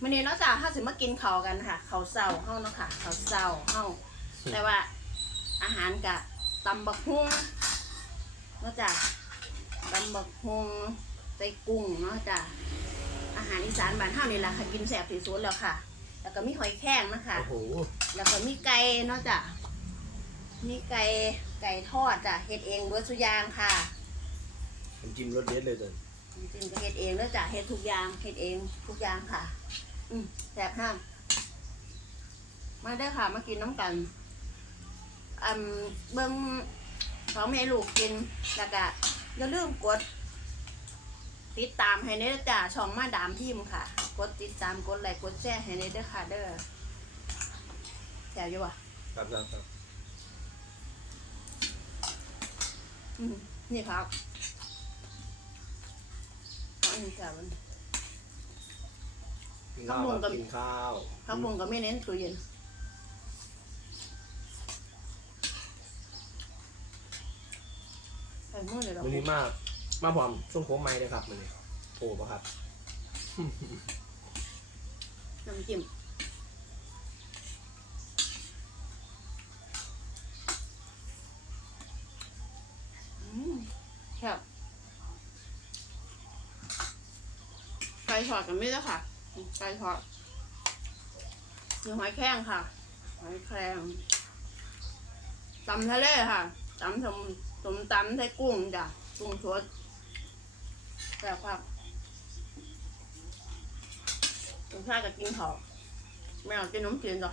มื้อนี้เนาะจ้ะเฮาสิมากินข้าวกันค่ะข้าวเช้าเฮาเนาะค่ะข้าวเช้าเฮาแต่ว่าอาหารกะตำบักฮุ่งเนาะจ้ะตำบักฮุ่งใส่กุ้งเนาะจ้ะอาหารอีสานบ้านเฮานี่แหละค่ะกินแซ่บที่สุดแล้วค่ะ แล้วก็มีหอยแครงนะคะ โอ้โหแล้วก็มีไก่เนาะจ้ะ มีไก่ไก่ทอดจ้ะเฮ็ดเองเบิดสุอยางค่ะน้ำจิ้มรสเด็ดเลยเดินจริงๆก็เฮ็ดเองแล้วจ้ะเฮ็ดทุกอย่างเฮ็ดเองทุกอย่างค่ะอืม แซ่บห้ามมาได้อค่ะ มากินน้ำกันอืมเบิ่งสองแม่ลูกกินแล้วก็อย่าลืมกด ติดตามให้เด้อจ้ะช่องมาดามพิมพ์ค่ะ กดติดตามกดไลค์กดแชร์ให้เด้อค่ะ เด้อแซ่บอยู่วะครับครับครับอืมนี่ครับเอาอันนี้แซ่บมัน กินข้าวข้าวหมูคกัรับบกินข้าวข้าวบุงก็ไม่เน้นตู้เย็นใส่มือเลยเหรอวันนี้มาก มาพร้อมช่วงโค้งไม้เลยครับมันนี่โอ้ปะครับ น้ำจิ้มอืมครับไก่ทอดกันไม่ได้ค่ะ ไก่ทอดมีหอยแครงค่ะ หอยแครงตำทะเลค่ะตำสมสมตำใส่กุ้งจ้ะกุ้งสดแต่ครับผมชาจะกินเขาไม่อยากกินน้ำจีนจ้ะ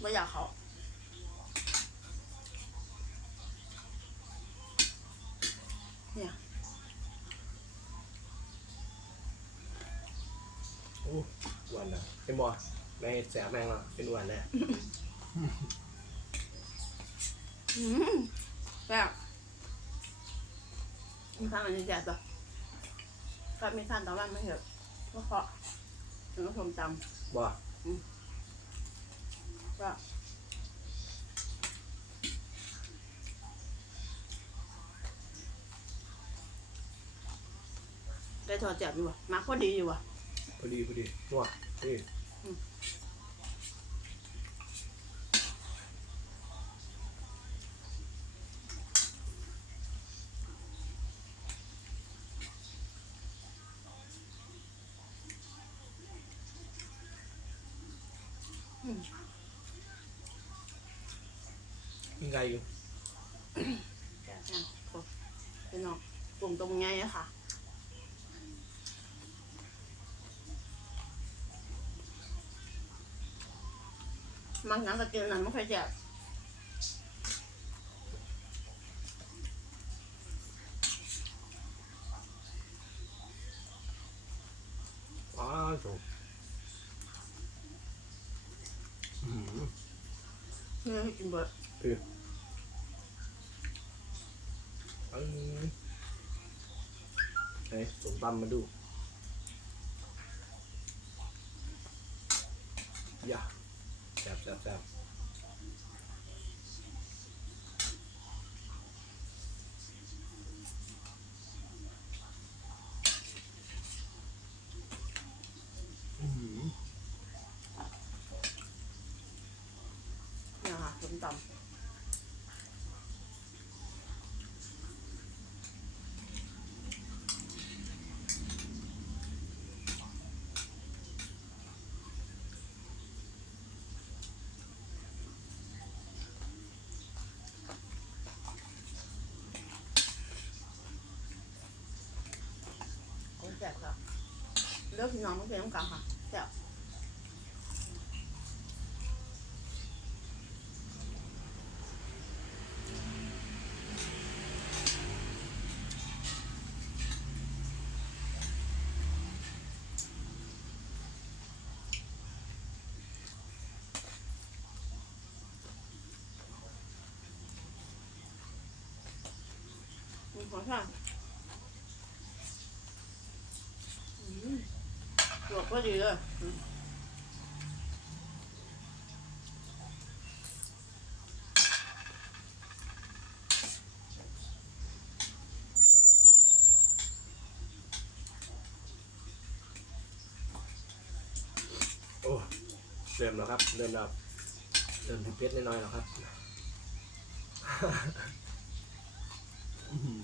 ไม่อยากเขาเนี่ย อ้อ้วนนะเป็นบ่ในแสบแมงเนาะเป็นอ้วนแน่อืมแบบมีข้าวมันจะแจกจ้ะก็มีข้าวตะวันไม่เหรอะก็เพราะถึงก็ชมจบ่ำก็ได้ถอดแจกอยู่ว่ะมาพอดีอยู่ว่ะพ อดีพอดีนัวพอดีกินไก่อยู่แจกนะโอ้เป็นเนาะกลุ่มตรงไงอะค่ะ มันหนังกระเทียมนั้นไม่ค่อยแจกอ๋อสูงอืมไม่ให้กินเบิดเออเฮ้ยสมตำมาดู อย่า จับจับจับอื้อหือเนี่ยค่ะส้มตำ ซ่บค่ะเลือกพี่น้องไม่เป็นต้องการค่ะแซ่บมีของช่างอืม จวบก็ดีเลยอืมเริ่มแล้วครับ เริ่มแล้วเริ่มที่เพชรน้อยๆแล้วครับอื้อหือ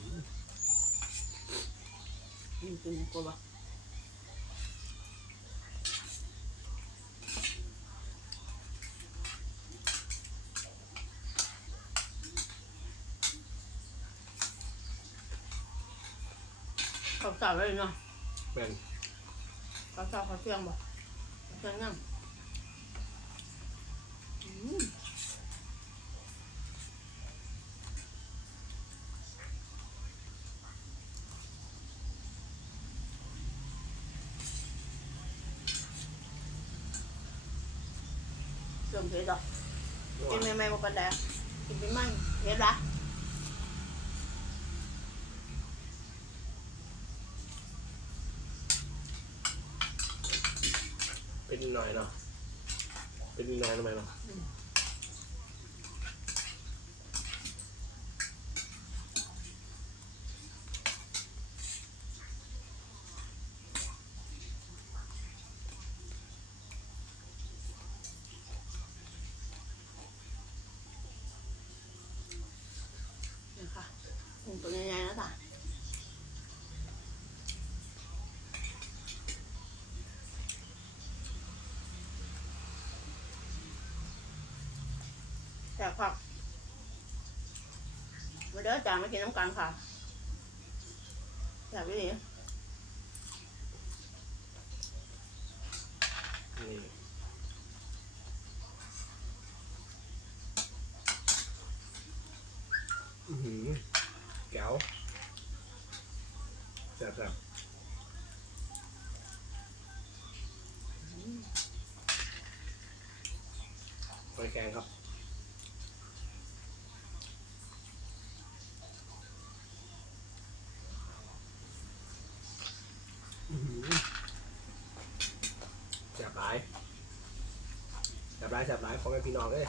อืมกินกลัวปะาสาวเลยเนาะแม่นเขาสาวเขาเชื่องบ่เชื่องยังอืมเชื่องเผ็ดดอกกินใหม่ๆมาปันแดงกินไปมั่งเผ็ดละ เป็นนิด หน่อยเนาะเป็นนิดหน่อยทำไมเนาะ นี่ค่ะกุ้งตัวใหญ่ๆนะจ๊ะ แต่ผักมาเด้อจานมากินน้ำกันค่ะแบบนี้นี่อื้อหือแก้วแซ่บแซ่บหอยแครงครับ อื้อหือแซ่บหลาย แซ่บหลายแซ่บหลายของแม่พี่น้องเอ้ย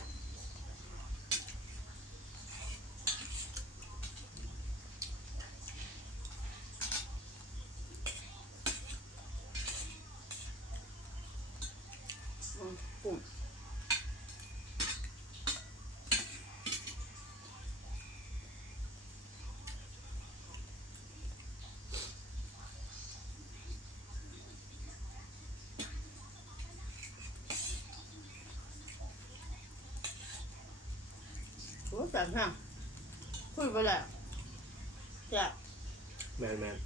อืมกุ้ง แสบแห้งคุยไปแล้วจ้ะแมนแมน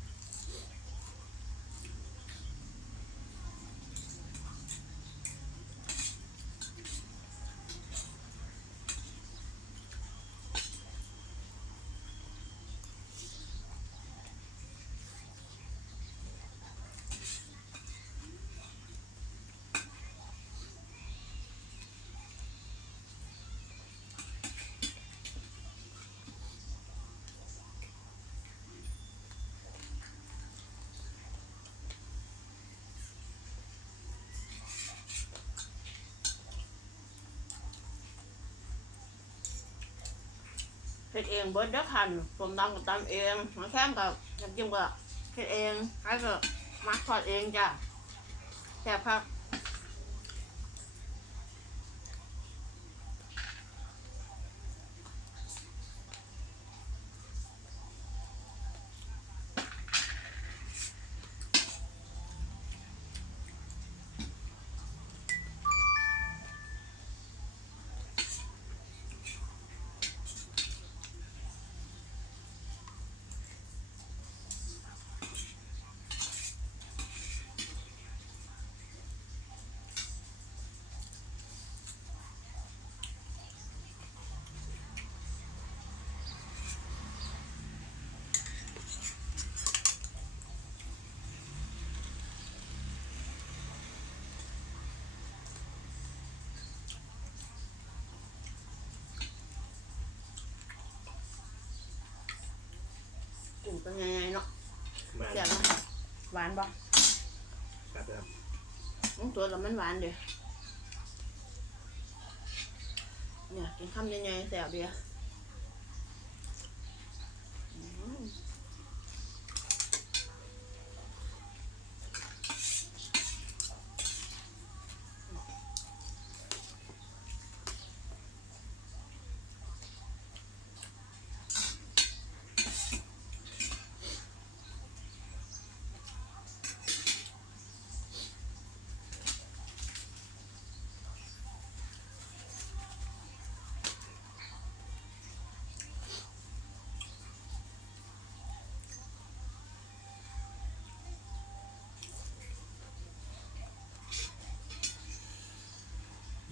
เฮ็ดเองเบิดเด้อคันผมตำก็ตำเองมาแข้งกับน้ำจิ้มก็เฮ็ดเองใครก็มักทอดเองจ้ะแซ่บครับ กุ้งเป็นไงๆเนาะแมนแซ่บเนาะหวานบ่แซ่บครับอืมตัวเรามันหวานเดียวเนี่ยกินคำใหญ่ๆแซ่บเดียวอืม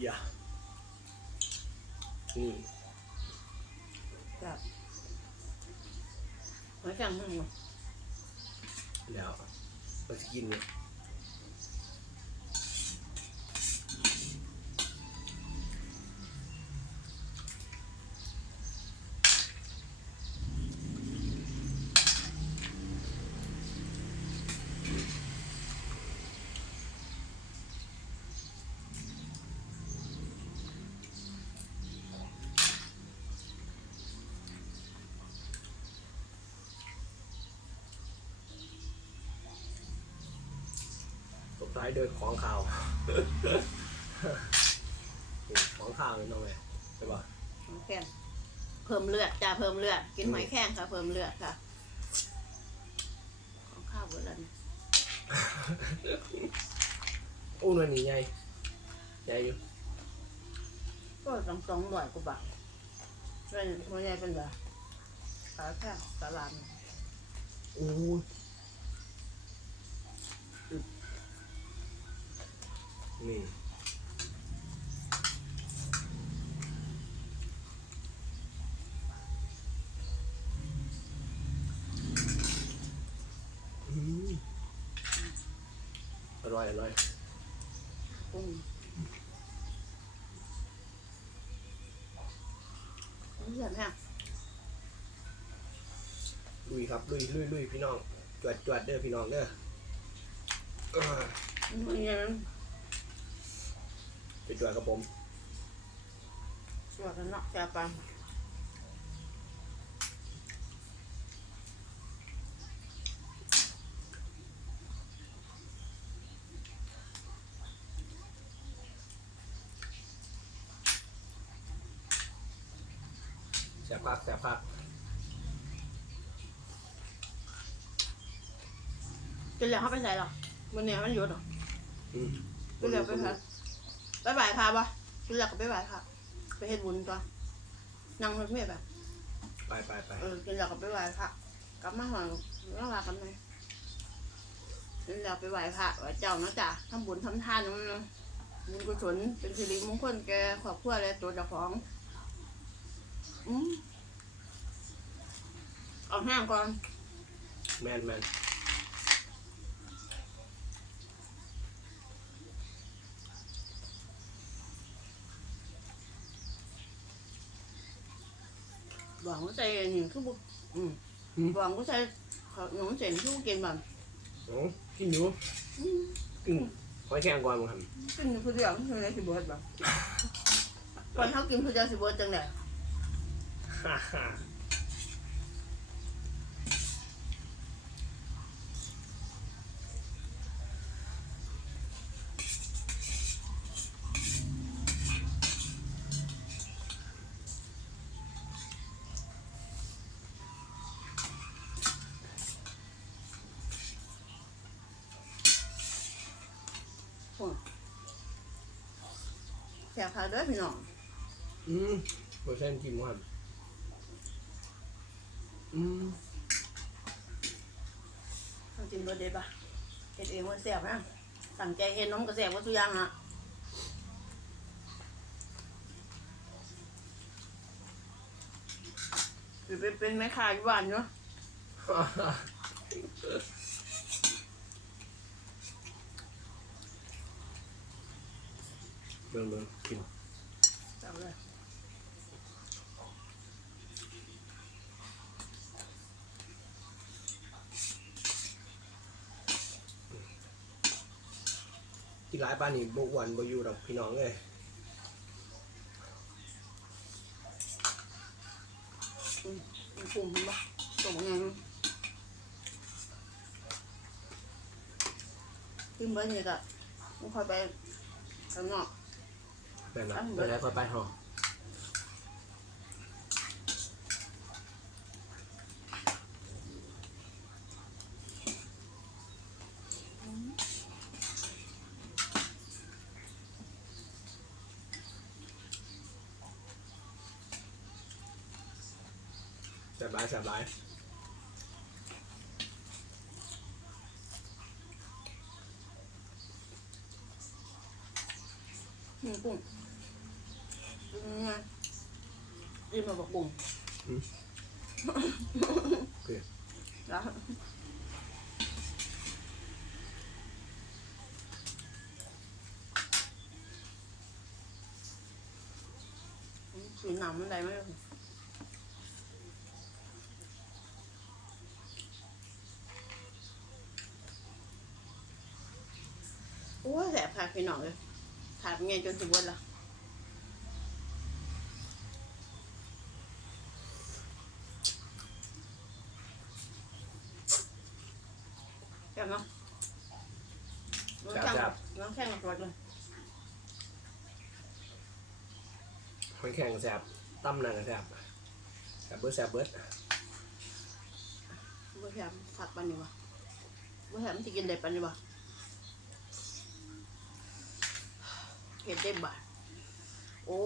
อย่านี่แบบหอยแครงทั้งหมดแล้วเราจะกินเนี่ยายด้วยของข่าวนี่ของข่าวนี่น้องแม่ใช่ป่ะหอยแครงเพิ่มเลือดจ้าเพิ่มเลือด กินหอยแครงค่ะ เพิ่มเลือดค่ะ ของข้าวเบอร์ลันอู้นั่นนี่ใหญ่ใหญ่อยู่ก็ต้องสองร้อยกว่าบาทเป็นหัวใหญ่เป็นแบบขาแค่ตลาดอู้ นี่อืมอร่อย อร่อยกุ้งเลือดแห้งลุยครับ ลุยลุยลุยพี่น้อง จวดจวดเด้อพี่น้องเด้อเอ้อมันยัง ไปจวดกับผมสวดกันเนาะแซ่บปังแสบพักแสบพักกินแล้วเขาไปใส่หรอวันนี้มันหยุดหรออืมกินแล้วไปพักไป บ่ายพาปะกินแล้วก็ไปบ่ายพาไปเฮ็ดบุญตัวนั่งรถเมล์แบบไปไปไปเออกินแล้วก็ไปไหว้พระกลับมาหอยแล้วว่ากันไหมกินแล้วไปไหว้พระไหว้เจ้าเนาะจ้ะทำบุญทำทานนั่นเนาะบุญกุศลเป็นสิริมงคลแก่ครอบครัวและตัวเจ้าของอืมเอาแห้งก่อน แมนแมน หวังว่าใจนี่คือบุอืมหวังว่าใจเขาหนุ่มเสียนที่บุกินแบบโอ้กินอยู่กินหอยแครงก่อนมึงทกินผู้เดียวคือในสิบเบิร์ดแบบก่อนเขากินผู้เดียวสิบเบิร์ดจังไดำฮ่าฮ่า เด้อพี่น้องอืมเปอร์เซ็นต์กินมันอืมต้องกินเบิร์ดเดย์ปะเฮ็ดเองว่าแซ่บนะสั่งใจเฮ็ดน้องก็แซ่บว่าทุกอย่างอะสิเป็นเป็นแม่ค้าอยู่บ้านเนาะฮ่าฮ่าเบิ่งเบิ่งกิน แซ่บเลย กินหลายป้านนี่บอ้วนบ่อยู่ดอกพี่น้องเลยมันปุ่มมันบ่ตรงยังกินเบิร์นี่ก็ไม่ค่อยไปข้างนอกแม่นนะอันเบิเบิดดแล้วค่อยไปห้อง แส บหลายแสบหลายอืมกุ้งอืมไงอิ่มมาบอกบุ่งโอเคแล้วสีหนำมันได้ไหมโอ้ยแสบขาด พี่น้องเลยขาดเป็นไงจนสิบวันละแซ่บเนาะน้องแข้งน้องแข้งมาตรวจเลยมันแข็งแสบตั้มหนังแสบแสบเบิร์ดแสบเบิร์ดบ่แถมผักปันนี่วะบ่แถมสิกินได้ปันนี่วะ เห็นได้บ่โอ้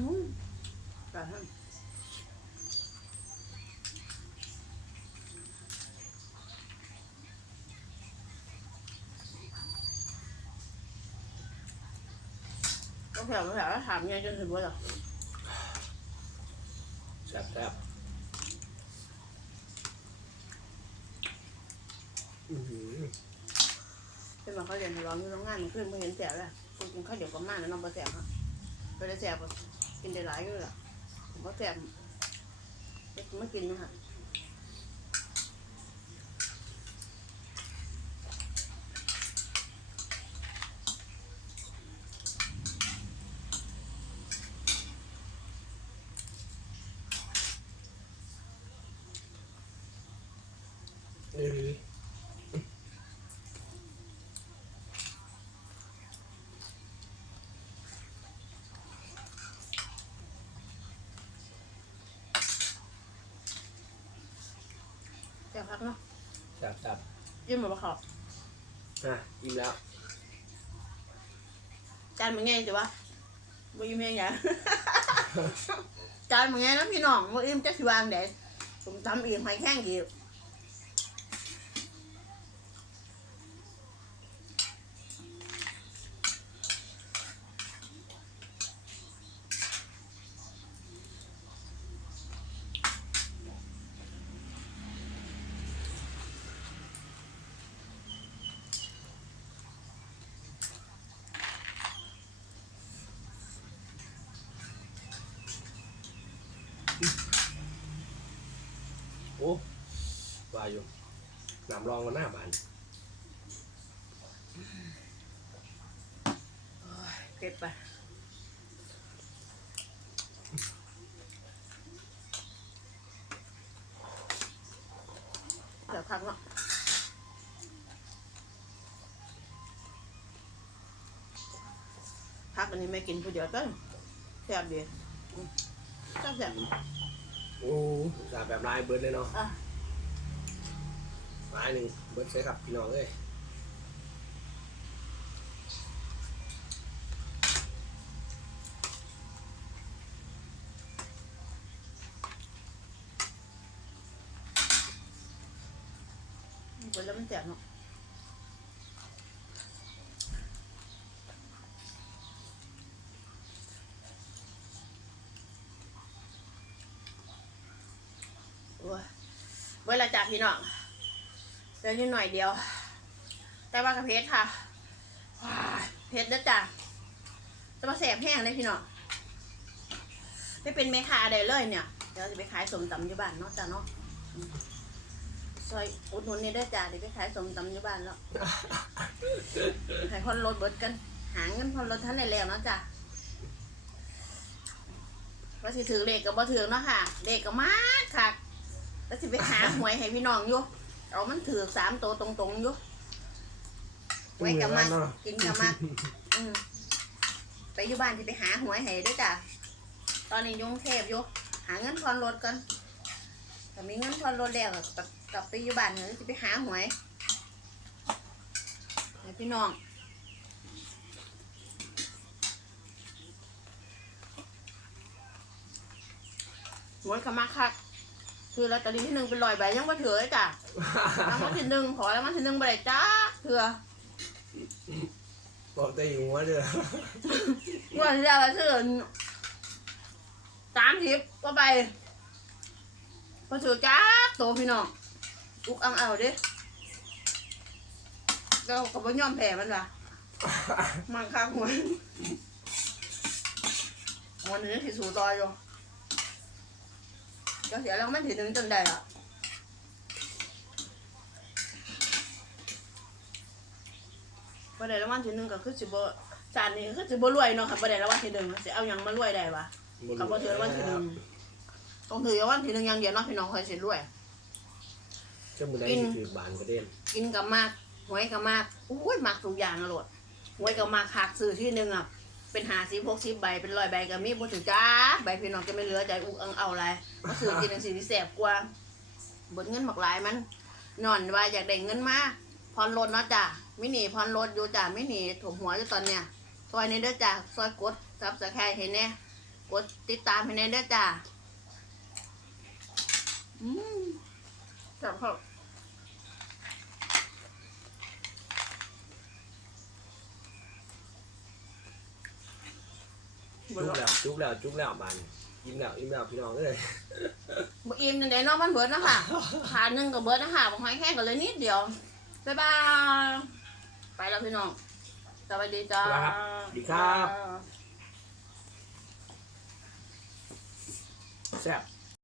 มปลาหั่น ก็แถวแถวแล้วถามไงจนถึงว่าหรอแสบแสบอื้อหือเป็นมาเขาเรียนร้องอยู่โรงงานมันขึ้นมาเห็นแสบแล้วคนกินข้าวเดี๋ยวก็มาแล้วน้องปลาแสบฮะไปได้แสบก็กินได้หลายอยู่ล่ะเพราะแสบเด็กไม่กินนะคะ พักเนาะแสบแสบยิ้มเหมือนปลาขอบอะอิ่มแล้วจานมันไงจ้ะวะบ่ยิ้มยังไงจานมันไงนะพี่น้องบ่ยิ้มจะสิวางเด็ดผมทำเองให้แข้งเดียว น้ำรองกันหน้าบานเก็บไปเดี๋ยวพักเนาะพักอันนี้ไม่กินผู้เดียวก็แซ่บดีอืมแซ่บแซ่บโอ้แสบแบบลายเบิร์ดเลยเนาะ อะ ลาหนึ่งเบิร์ดใช้ครับพี่น้องเอ้ยเปิดแล้วมันแซ่บเนาะโอ้ยเวลาจากพี่น้อง เดี๋ยวนิดหน่อยเดียว แต่ว่ากระเพชรค่ะเพชรเด้อจ้ะจะมาแสบแห้งเลยพี่น้องไม่เป็นเมคาได้เลยเนี่ย เดี๋ยวจะไปขายสมตำอยู่บ้านเนาะจ้ะเนาะซอยอุดหนุนนี่ด้จ้ะเดี๋ยวไปขายสมตำอยู่บ้านแล้วให้คนรถเบิดกัน หาเงินคนรถท่านได้แล้วเนาะจ้ะว่าสิถือเลขกับบ่ถือเนาะค่ะเลขก็มากค่ะแล้วสิไปหาหวยให้พี่น้องอยู่ เอามันถือสามตัวตรงๆอยู่ไว้กับมันกินกับมันอืมไปอยู่บ้านที่ไปหาหวยให้ด้วยจ้ะตอนนี้อยุ่กรุงเทพอยู่หาเงินพรรถกันแต่มีเงินพรรถแล้วก็กลับไปอยู่บ้านเนี่ยจะไปหาหวยให้พี่น้องหวยขมาคัก คือลอตเตอรี่ที่หนึ่งเป็นลอยใบยังมาถือเลยจ้ะรางวัลที่หนึ่งขอรางวัลที่หนึ่งไปเลยจ้าเถื่อบอกแต่อยู่หัวเด้องวดที่แล้วเราซื้อสามทิปก็ไปพอถือจ้าโตพี่น้องอุกอังเอาดิเราก็บ่ยอมแพ้มันว่ะมันคักหวยวันนี้ที่สูต่ออยู่ ก็เสียแล้วมันถึงหนึ่งจนได้ละประเดี๋ยวรางวัลที่หนึ่งก็คือสิบจานนี้ก็คือสิบรวยเนาะค่ะประเดี๋ยวรางวัลที่หนึ่งสิเอาหยังมารวยได้วะกับว่าถือรางวัลที่หนึ่งต้องถือรางวัลที่หนึ่งอย่างเดียวเนาะพี่น้องคอยสิรวยจะมือได้กินสิถือบานก็เด่นกินกับมากหวยกับมากอุ้ยมากทุกอย่างอร่อยหวยกับมากหักซื้อที่หนึ่งอะ เป็นหาสิบหกสิบใบเป็นร้อยใบก็มีบ่ถึงจ้าใบพี่น้องจะไม่เหลือใจอุกอังเอาอะไรมาซื้อกินจังสิที่แสบกว่าบดเงินหมักหลายมันนอนว่าอยากได้เงินมาพรรถเนาะจ้ะไม่หนีพรรถอยู่จ้ะไม่หนีถมหัวอยู่ตอนเนี้ยซอยนี้เด้อจ้ะซอยกดซับสไครต์ให้แน่กดติดตามให้แน่เด้อจ้ะอืมจับเขา จุกแล้วจุกแล้วจุกแล้วบานยิ้มแล้วยิ้มแล้วพี่น้องเอ้ยบ่อิ่มจังไดเนาะมันเบิดนะคะทานหนึงก็เบิดนะคะบ่หอยแห้งก็เลยนิดเดียวบ๊ายบายไปแล้วพี่น้องสวัสดีจ้าสวัสดีครับแซ่บ